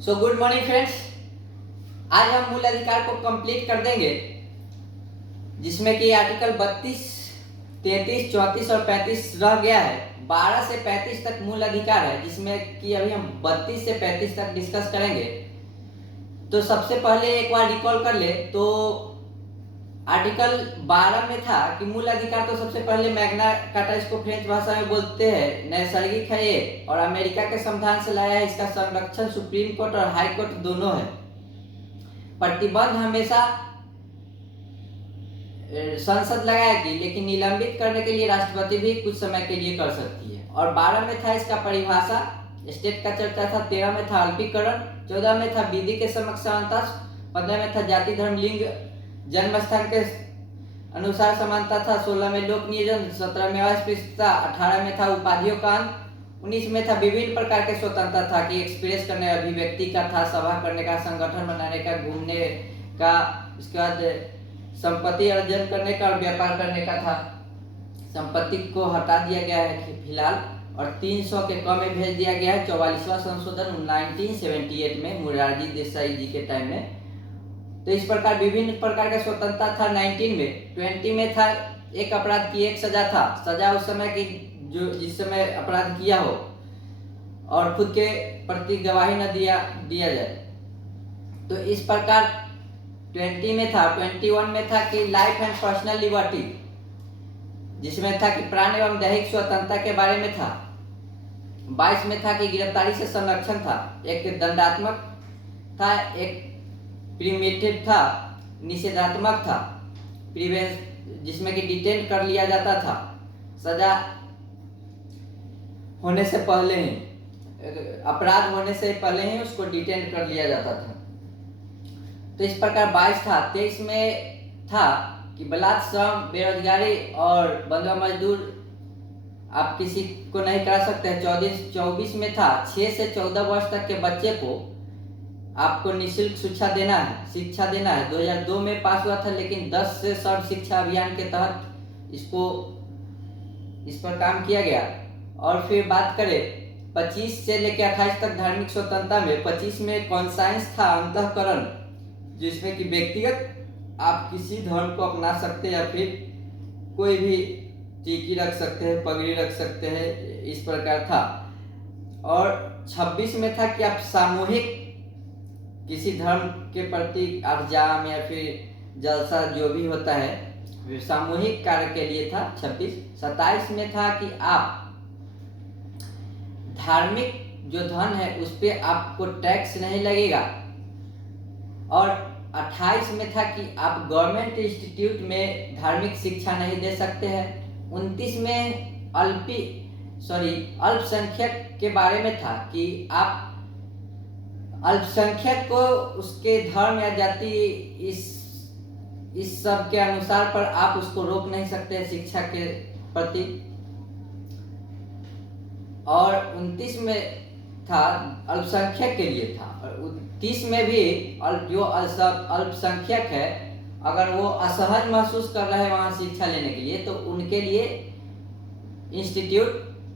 So good morning friends. आज हम मूल अधिकार को कंप्लीट कर देंगे, जिसमें कि आर्टिकल 32, 33, 34 और 35 रह गया है। 12 से 35 तक मूल अधिकार है, जिसमें कि अभी हम 32 से 35 तक डिस्कस करेंगे। तो सबसे पहले एक बार रिकॉल कर ले तो आर्टिकल 12 में था कि मूल अधिकार तो सबसे पहले मैग्ना कार्टा, इसको फ्रेंच भाषा में बोलते हैं, नैसर्गिक है ये और अमेरिका के संविधान से लाया है। इसका संरक्षण सुप्रीम कोर्ट और हाई कोर्ट दोनों है। प्रतिबंध हमेशा संसद लगाएगी, लेकिन निलंबित करने के लिए राष्ट्रपति भी कुछ समय के लिए कर सकती है। और 12 में था इसका परिभाषा, स्टेट का चर्चा था। 13 में था अल्पीकरण, 14 में था विधि के समक्ष समानता, 15 में था जाति धर्म लिंग जन्म स्थान के अनुसार समानता था, 16 में लोक नियोजन, 17 में अस्पृश्यता, 18 में था उपाधियों का अंत, 19 में था विभिन्न प्रकार के स्वतंत्रता था कि एक्सप्रेस करने, अभिव्यक्ति का था, सभा करने का, संगठन बनाने का, घूमने का, उसके बाद संपत्ति अर्जन करने का और व्यापार करने का था। संपत्ति को हटा दिया गया है फिलहाल और 300 के कम में भेज दिया गया है। 44वां संशोधन 1978 में मोरारजी देसाई जी के टाइम में। तो इस प्रकार विभिन्न प्रकार का स्वतंत्रता था। 19 में 20 में था एक अपराध की एक सजा था। सजा उस समय की जो जिस समय अपराध किया हो और खुद के प्रति गवाही न दिया जाए। तो इस प्रकार 20 में था। 21 में था कि लाइफ एंड पर्सनल लिबर्टी, जिसमें था कि प्राण एवं दैहिक स्वतंत्रता के बारे में था। 22 में था कि गिरफ्तारी से संरक्षण था। एक दंडात्मक था, एक प्रिमिटिव था, निषेधात्मक था, प्रिवेंस, जिसमें कि डिटेन कर लिया जाता था सजा होने से पहले ही, अपराध होने से पहले ही उसको डिटेन कर लिया जाता था। तो इस प्रकार 22 था। 23 में था कि बलात्, श्रम, बेरोजगारी और बंधुआ मजदूर आप किसी को नहीं करा सकते हैं। 24 में था 6 से 14 वर्ष तक के बच्चे को आपको निःशुल्क शिक्षा देना है। 2002 में पास हुआ था, लेकिन 10 से सर्व शिक्षा अभियान के तहत इस पर काम किया गया। और फिर बात करें 25 से लेकर 28 तक धार्मिक स्वतंत्रता में, 25 में कॉन्साइंस था, अंतःकरण, जिसमें कि व्यक्तिगत आप किसी धर्म को अपना सकते हैं या फिर कोई भी टीकी रख सकते हैं, पगड़ी रख सकते हैं, इस प्रकार था। और 26 में था कि आप सामूहिक किसी धर्म के प्रति आप जाम या फिर जलसा जो भी होता है सामूहिक कार्य के लिए था 26। 27 में था कि आप धार्मिक जो धन है उस पर आपको टैक्स नहीं लगेगा। और 28 में था कि आप गवर्नमेंट इंस्टीट्यूट में धार्मिक शिक्षा नहीं दे सकते हैं। 29 में अल्पसंख्यक के बारे में था कि आप अल्पसंख्यक को उसके धर्म या जाति इस सब के अनुसार पर आप उसको रोक नहीं सकते शिक्षा के प्रति। और 29 में था अल्पसंख्यक के लिए था। और 30 में भी जो अल्पसंख्यक है, अगर वो असहज महसूस कर रहे हैं वहां शिक्षा लेने के लिए, तो उनके लिए इंस्टीट्यूट,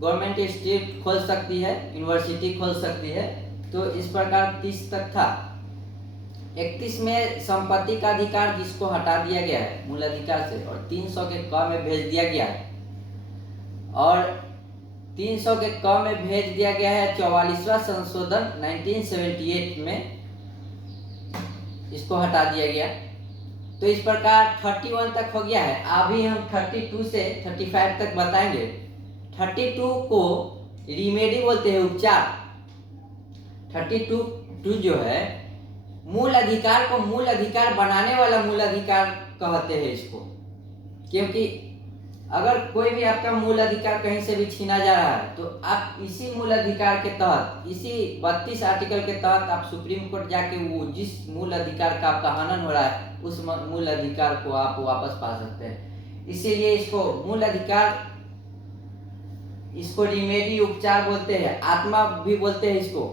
गवर्नमेंट इंस्टीट्यूट खोल सकती है, यूनिवर्सिटी खोल सकती है। तो इस प्रकार 30 तक था। 31 में संपत्ति का अधिकार, जिसको हटा दिया गया है मूल अधिकार से और 300 के क में भेज दिया गया है। और 300 के क में भेज दिया गया है 44वां संशोधन 1978 में, इसको हटा दिया गया। तो इस प्रकार 31 तक हो गया है। अभी हम 32 से 35 तक बताएंगे। 32 को रिमेडी बोलते हैं, उपचार। 32 जो है मूल अधिकार को मूल अधिकार बनाने वाला मूल अधिकार कहते हैं इसको, क्योंकि अगर कोई भी आपका मूल अधिकार कहीं से भी छीना जा रहा है तो आप इसी मूल अधिकार के तहत, इसी 32 आर्टिकल के तहत आप सुप्रीम कोर्ट जाके वो जिस मूल अधिकार का आपका हनन हो रहा है उस मूल अधिकार को आप वापस पा सकते हैं। इसीलिए इसको मूल अधिकार, इसको रिमेडी, उपचार बोलते हैं। आत्मा भी बोलते हैं इसको,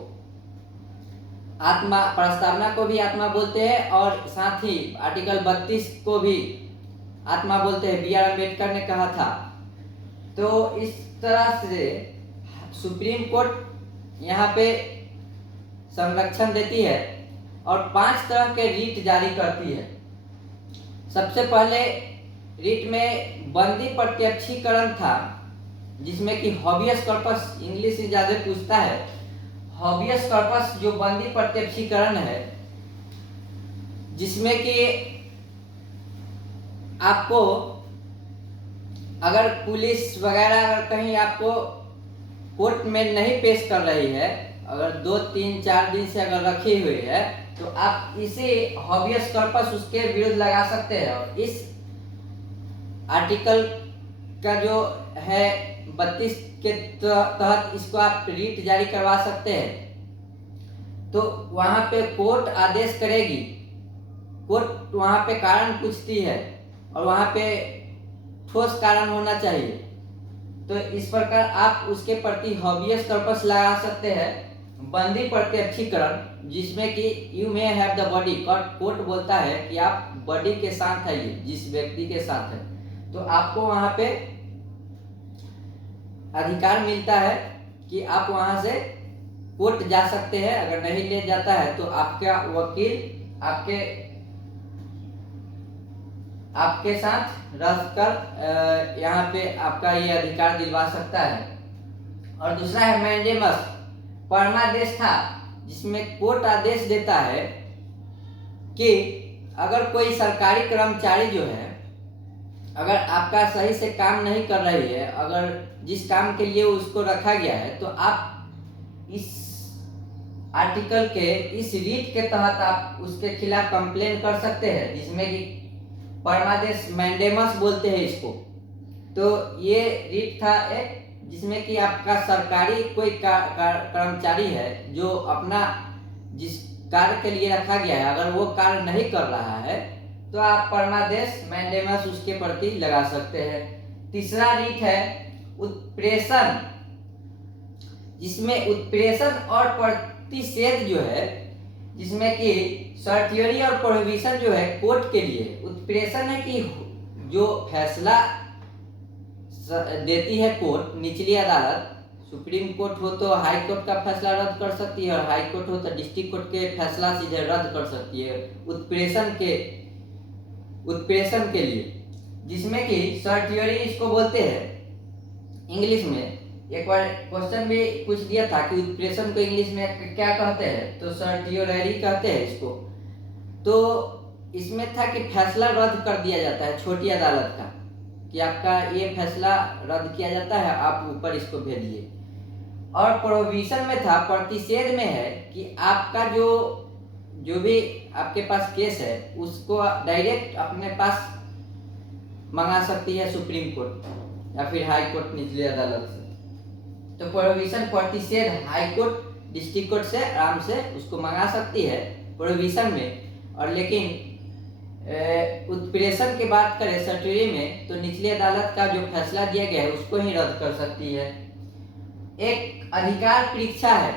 आत्मा प्रस्तावना को भी आत्मा बोलते हैं और साथ ही आर्टिकल 32 को भी आत्मा बोलते हैं। बी आर अम्बेडकर ने कहा था। तो इस तरह से सुप्रीम कोर्ट यहाँ पे संरक्षण देती है और 5 तरह के रीट जारी करती है। सबसे पहले रीट में बंदी प्रत्यक्षीकरण था, जिसमें कि हॉबियस कॉर्पस, इंग्लिश से ज्यादा पूछता है। हॉबियस कॉर्पस जो बंदी प्रत्यक्षीकरण है, जिसमें कि आपको अगर पुलिस वगैरह अगर कहीं आपको कोर्ट में नहीं पेश कर रही है, अगर 2, 3, 4 दिन से अगर रखी हुई है, तो आप इसे हॉबियस कॉर्पस उसके विरुद्ध लगा सकते हैं। और इस आर्टिकल का जो है 32 के तहत इसको आप रीट जारी करवा सकते हैं। तो वहां पे कोर्ट आदेश करेगी, कोर्ट वहां पे कारण पूछती है और वहां पे ठोस कारण होना चाहिए। तो इस प्रकार आप उसके प्रति हॉबियस कॉर्पस लगा सकते हैं। बंदी प्रत्यक्षीकरण, जिसमें कि you may have the body, court बोलता है कि आप बॉडी के साथ है, ये जिस व्यक्ति के साथ है, तो आपको वहां पे अधिकार मिलता है कि आप वहां से कोर्ट जा सकते हैं। अगर नहीं ले जाता है तो आपका वकील आपके साथ रहकर यहाँ पे आपका ये अधिकार दिलवा सकता है। और दूसरा है मैंडेमस, परमादेश था, जिसमें कोर्ट आदेश देता है कि अगर कोई सरकारी कर्मचारी जो है, अगर आपका सही से काम नहीं कर रही है, अगर जिस काम के लिए उसको रखा गया है, तो आप इस आर्टिकल के इस रीट के तहत आप उसके खिलाफ कंप्लेन कर सकते हैं, जिसमें कि परमादेश, मैंडेमस बोलते हैं इसको। तो ये रीट था एक, जिसमें कि आपका सरकारी कोई कर्मचारी है जो अपना जिस कार्य के लिए रखा गया है, अगर वो कार्य नहीं कर रहा है, तो आप परमादेश, मैंडेमस उसके प्रति लगा सकते हैं। तीसरा रीट है उत्प्रेषण, जिसमें उत्प्रेषण और प्रतिषेध जो है, जिसमें कि सर्टियरी और प्रोहिबिशन जो है कोर्ट के लिए। उत्प्रेषण है कि जो फैसला देती है कोर्ट, निचली अदालत, सुप्रीम कोर्ट हो तो हाई कोर्ट का फैसला रद्द कर सकती है, और हाई कोर्ट हो तो डिस्ट्रिक्ट कोर्ट के फैसला सीधे रद्द कर सकती है उत्प्रेषण के लिए, जिसमें कि सर्टियरी इसको बोलते हैं इंग्लिश में। एक बार क्वेश्चन भी पूछ दिया था कि उत्प्रेषण को इंग्लिश में क्या कहते हैं, तो सर्टियरी कहते हैं इसको। तो इसमें था कि फैसला रद्द कर दिया जाता है छोटी अदालत का, कि आपका ये फैसला रद्द किया जाता है, आप ऊपर इसको भेजिए। और प्रोहिबिशन में था, प्रतिषेध में है कि आपका जो भी आपके पास केस है उसको डायरेक्ट अपने पास मंगा सकती है सुप्रीम कोर्ट या फिर हाई कोर्ट, निचली अदालत से। तो प्रोहिबिशन, प्रतिषेध हाई कोर्ट, डिस्ट्रिक्ट कोर्ट से आराम से उसको मंगा सकती है प्रोहिबिशन में। और लेकिन उत्प्रेषण की बात करें सर्टियरी में, तो निचली अदालत का जो फैसला दिया गया है उसको ही रद्द कर सकती है। एक अधिकार परीक्षा है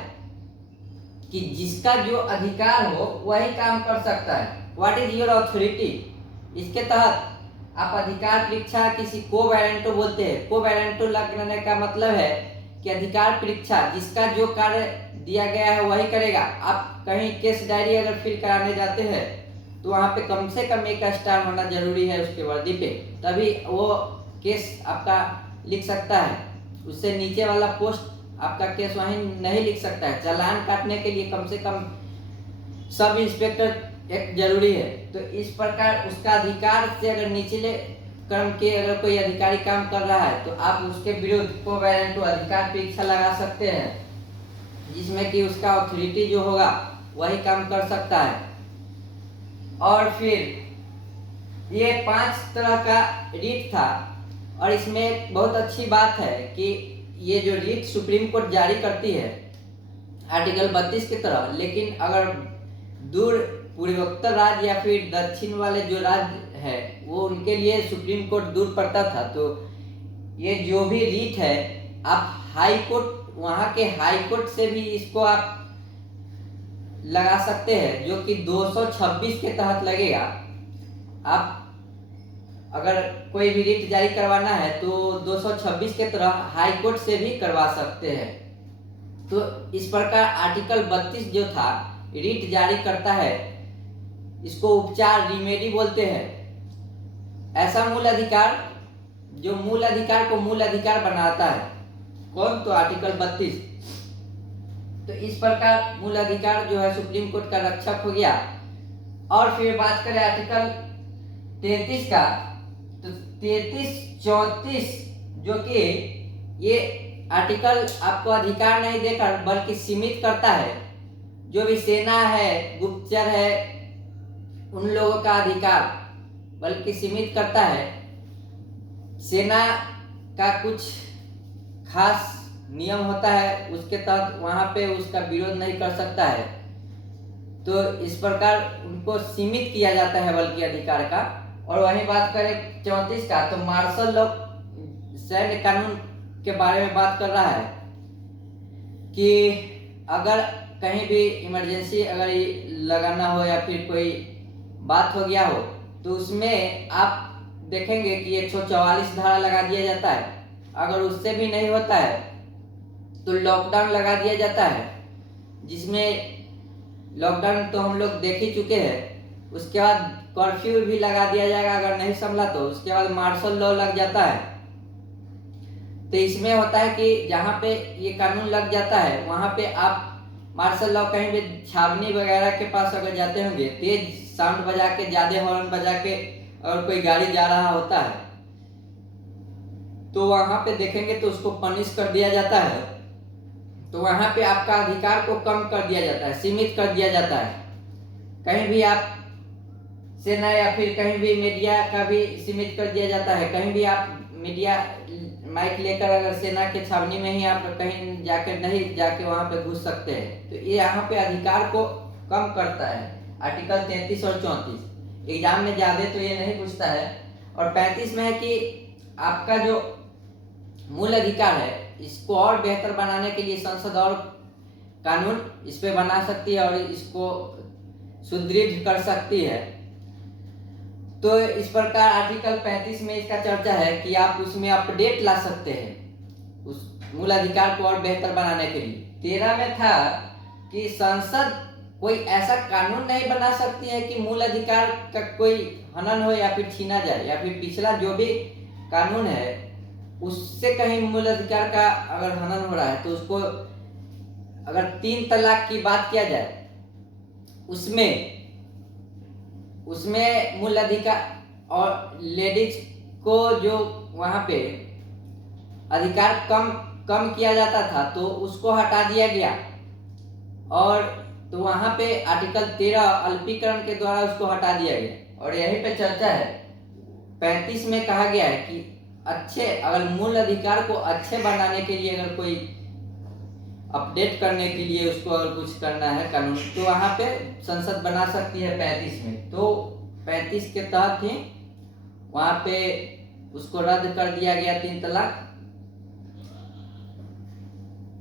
कि जिसका जो अधिकार हो वही काम कर सकता है। व्हाट इज योर अथॉरिटी, इसके तहत आप अधिकार परीक्षा किसी को वैरेंटो बोलते हैं। को वैरेंटो लगने का मतलब है कि अधिकार परीक्षा, जिसका जो कार्य दिया गया है वही करेगा। आप कहीं केस डायरी अगर फिल कराने जाते हैं तो वहाँ पे कम से कम 1 स्टार होना जरूरी है उसके वर्दी पे, तभी वो केस आपका लिख सकता है। उससे नीचे वाला पोस्ट आपका केस वहीं नहीं लिख सकता है। चालान काटने के लिए कम से कम सब इंस्पेक्टर एक जरूरी है। तो इस प्रकार उसका अधिकार से अगर निचले क्रम के अगर कोई अधिकारी काम कर रहा है तो आप उसके विरुद्ध को वैरेंटो अधिकार परीक्षा लगा सकते हैं, जिसमें कि उसका अथॉरिटी जो होगा वही काम कर सकता है। और फिर ये 5 तरह का रीट था। और इसमें एक बहुत अच्छी बात है कि ये जो रीट सुप्रीम कोर्ट जारी करती है आर्टिकल 32 की तरह, लेकिन अगर दूर पूर्वोत्तर राज्य या फिर दक्षिण वाले जो राज्य है वो उनके लिए सुप्रीम कोर्ट दूर पड़ता था, तो ये जो भी रीट है आप हाई कोर्ट, वहां के हाई कोर्ट से भी इसको आप लगा सकते हैं, जो कि 226 के तहत लगेगा। आप अगर कोई भी रीट जारी करवाना है तो 226 के तरह हाई कोर्ट से भी करवा सकते हैं। तो इस प्रकार आर्टिकल 32 जो था, रिट जारी करता है, इसको उपचार रिमेडी बोलते हैं। ऐसा मूल अधिकार जो मूल अधिकार को मूल अधिकार बनाता है, कौन? तो आर्टिकल 32। तो इस प्रकार मूल अधिकार जो है सुप्रीम कोर्ट का रक्षक हो गया। और फिर बात करें आर्टिकल 33 का, तो 33, 34 जो कि ये आर्टिकल आपको अधिकार नहीं देकर बल्कि सीमित करता है। जो भी सेना है, गुप्तचर है, उन लोगों का अधिकार बल्कि सीमित करता है। सेना का कुछ खास नियम होता है, उसके तहत वहां पे उसका विरोध नहीं कर सकता है। तो इस प्रकार उनको सीमित किया जाता है बल्कि अधिकार का। और वहीं बात करें 34 का, तो मार्शल लॉ सैन्य कानून के बारे में बात कर रहा है कि अगर कहीं भी इमरजेंसी अगर लगाना हो या फिर कोई बात हो गया हो, तो उसमें आप देखेंगे कि 144 धारा लगा दिया जाता है। अगर उससे भी नहीं होता है तो लॉकडाउन लगा दिया जाता है, जिसमें लॉकडाउन तो हम लोग देख ही चुके हैं। उसके बाद कर्फ्यू भी लगा दिया जाएगा, अगर नहीं संभला तो उसके बाद मार्शल लॉ लग जाता है। तो इसमें होता है कि जहाँ पे ये कानून लग जाता है वहां पे आप मार्शल लॉ कहीं भी छावनी वगैरह के पास अगर जाते होंगे, तेज साउंड बजा के, ज्यादा हॉर्न बजा के और कोई गाड़ी जा रहा होता है, तो वहां पे देखेंगे तो उसको पनिश कर दिया जाता है। तो वहां पे आपका अधिकार को कम कर दिया जाता है, सीमित कर दिया जाता है। कहीं भी आप सेना या फिर कहीं भी मीडिया का भी सीमित कर दिया जाता है। कहीं भी आप मीडिया माइक लेकर अगर सेना के छावनी में ही आप कहीं जाकर नहीं जाके वहां पे घुस सकते हैं। तो ये यहाँ पे अधिकार को कम करता है, आर्टिकल 33 और 34। एग्जाम में ज्यादा तो ये नहीं पूछता है। और 35 में है कि आपका जो मूल अधिकार है, इसको और बेहतर बनाने के लिए संसद और कानून इस पे बना सकती है और इसको सुदृढ़ कर सकती है। तो इस प्रकार आर्टिकल 35 में इसका चर्चा है कि आप उसमें अपडेट ला सकते हैं उस मूल अधिकार को और बेहतर बनाने के लिए। 13 में था कि संसद कोई ऐसा कानून नहीं बना सकती है कि मूल अधिकार का कोई हनन हो या फिर छीना जाए, या फिर पिछला जो भी कानून है उससे कहीं मूल अधिकार का अगर हनन हो रहा है तो उसको, अगर 3 तलाक की बात किया जाए उसमें मूल अधिकार और लेडीज को जो वहां पे अधिकार कम किया जाता था तो उसको हटा दिया गया। और तो वहां पे आर्टिकल 13 अल्पीकरण के द्वारा उसको हटा दिया गया। और यहीं पे चर्चा है, 35 में कहा गया है कि अच्छे, अगर मूल अधिकार को अच्छे बनाने के लिए, अगर कोई अपडेट करने के लिए उसको अगर कुछ करना है कानून, तो वहां पे संसद बना सकती है 35 में। तो 35 के तहत ही वहां पे उसको रद्द कर दिया गया 3 तलाक।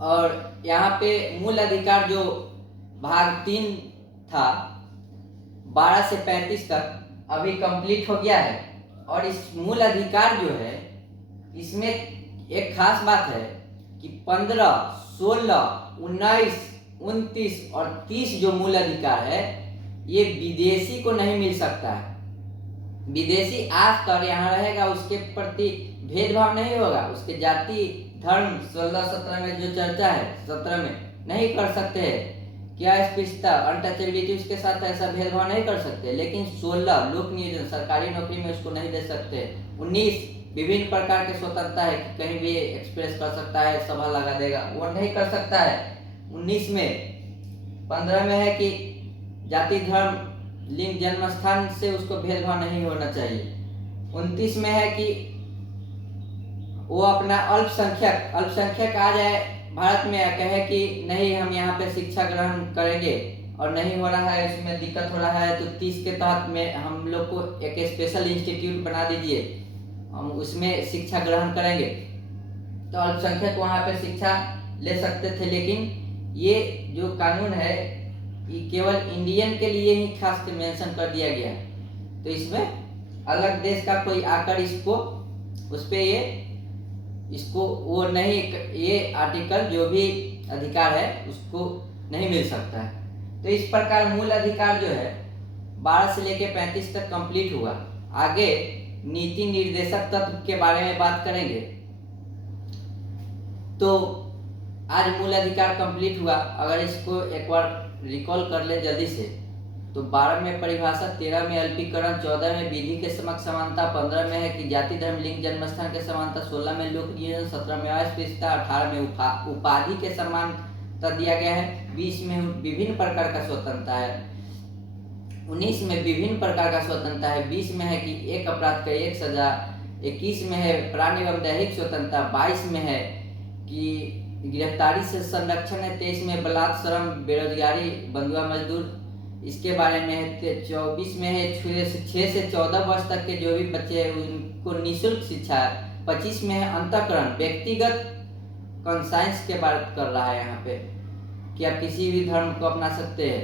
और यहाँ पे मूल अधिकार जो भाग 3 था 12 से 35 तक अभी कंप्लीट हो गया है। और इस मूल अधिकार जो है, इसमें एक खास बात है कि 15, 16, 19, 29 और 30 जो मूल अधिकार है ये विदेशी को नहीं मिल सकता है। विदेशी आकर यहाँ रहेगा, उसके प्रति भेदभाव नहीं होगा। उसके जाति, धर्म 16-17 में जो चर्चा है 17 में नहीं कर सकते हैं, क्या स्पष्टता, अनटचेबिलिटी, उसके साथ ऐसा भेदभाव नहीं कर सकते। लेकिन 16 लोक नियोजन, सरकारी नौकरी में उसको नहीं दे सकते। 19 विभिन्न प्रकार के स्वतंत्रता है कि कहीं भी एक्सप्रेस कर सकता है, सभा लगा देगा, वो नहीं कर सकता है 19 में। 15 में है कि जाति, धर्म, लिंग, जन्म स्थान से उसको भेदभाव नहीं होना चाहिए। 29 में है कि वो अपना अल्पसंख्यक आ जाए भारत में, कहे कि नहीं हम यहाँ पे शिक्षा ग्रहण करेंगे और नहीं हो रहा है, उसमें दिक्कत हो रहा है, तो 30 के तहत में हम लोग को एक स्पेशल इंस्टीट्यूट बना दीजिए, हम उसमें शिक्षा ग्रहण करेंगे। तो अल्पसंख्यक वहाँ पे शिक्षा ले सकते थे। लेकिन ये जो कानून है ये केवल इंडियन के लिए ही खास मेंशन कर दिया गया है। तो इसमें अलग देश का कोई आकर इसको उस पे ये इसको वो नहीं, ये आर्टिकल जो भी अधिकार है उसको नहीं मिल सकता है। तो इस प्रकार मूल अधिकार जो है 12 से लेके 35 तक कंप्लीट हुआ। आगे नीति निर्देशक तत्व के बारे में बात करेंगे। तो आज मूल अधिकार कंप्लीट हुआ। अगर इसको एक बार रिकॉल कर ले जल्दी से, तो 12 में परिभाषा, 13 में अल्पीकरण, 14 में विधि के समक्ष समानता, 15 में है कि जाति धर्म लिंग जन्मस्थान के समानता, 16 में लोक नियोजन, 17 में अस्पृश्यता, 18 में उपाधि के समानता दिया गया है, 20 में विभिन्न प्रकार का स्वतंत्रता है, 19 में विभिन्न प्रकार का स्वतंत्रता है, 20 में है कि एक अपराध का एक सजा, 21 में है प्राण एवं दैहिक स्वतंत्रता, 22 में है कि गिरफ्तारी से संरक्षण है, 23 में बलात्, श्रम, बेरोजगारी, बंधुआ मजदूर इसके बारे में है, 24 में है 6 से 14 वर्ष तक के जो भी बच्चे हैं उनको निःशुल्क शिक्षा है, 25 में है अंतःकरण, व्यक्तिगत कॉन्साइंस के बारे कर रहा है यहाँ पे कि आप किसी भी धर्म को अपना सकते हैं,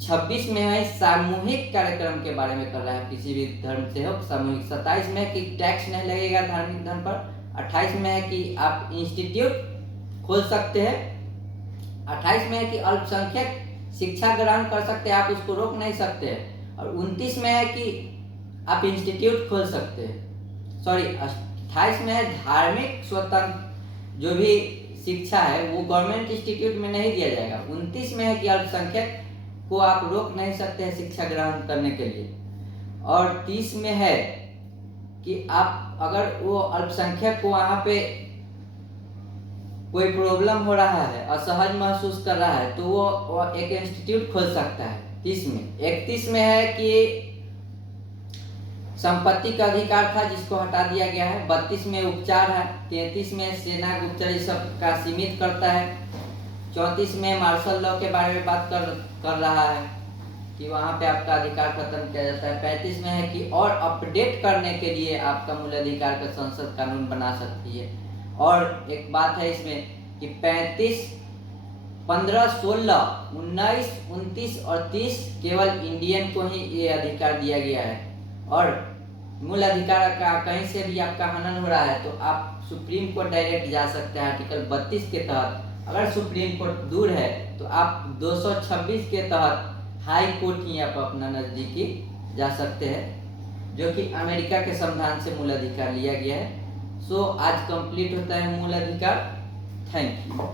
26 में है सामूहिक कार्यक्रम के बारे में कर रहा है, किसी भी धर्म से हो सामूहिक, 27 में है कि टैक्स नहीं लगेगा धार्मिक धर्म पर, 28 में है कि आप इंस्टीट्यूट खोल सकते हैं, 28 में है कि अल्पसंख्यक शिक्षा ग्रहण कर सकते हैं, आप उसको रोक नहीं सकते हैं, और 29 में है कि आप इंस्टीट्यूट खोल सकते हैं। 28 में है धार्मिक स्वतंत्र जो भी शिक्षा है वो गवर्नमेंट इंस्टीट्यूट में नहीं दिया जाएगा। 29 में है कि अल्पसंख्यक को आप रोक नहीं सकते हैं शिक्षा ग्रहण करने के लिए, और 30 में है कि आप अगर वो अल्पसंख्यक को वहाँ पे कोई प्रॉब्लम हो रहा है, असहज महसूस कर रहा है, तो वो एक इंस्टीट्यूट खोल सकता है। 30 में 31 में है कि संपत्ति का अधिकार था जिसको हटा दिया गया है, 32 में उपचार है, 33 में सेना गुप्तचर सब का सीमित करता है, 34 में मार्शल लॉ के बारे में बात कर रहा है कि वहाँ पे आपका अधिकार खत्म किया जाता है, 35 में है कि और अपडेट करने के लिए आपका मूल अधिकार का संसद कानून बना सकती है। और एक बात है इसमें कि 35, 15, 16, 19, 29 और 30 केवल इंडियन को ही ये अधिकार दिया गया है, और मूल अधिकार का कहीं से भी आपका हनन हो रहा है तो आप सुप्रीम कोर्ट डायरेक्ट जा सकते हैं आर्टिकल 32 के तहत। अगर सुप्रीम कोर्ट दूर है तो आप 226 के तहत हाई कोर्ट ही आप अपना नज़दीकी जा सकते हैं, जो कि अमेरिका के संविधान से मूल अधिकार लिया गया है। सो आज कंप्लीट होता है मूल अधिकार। Thank you.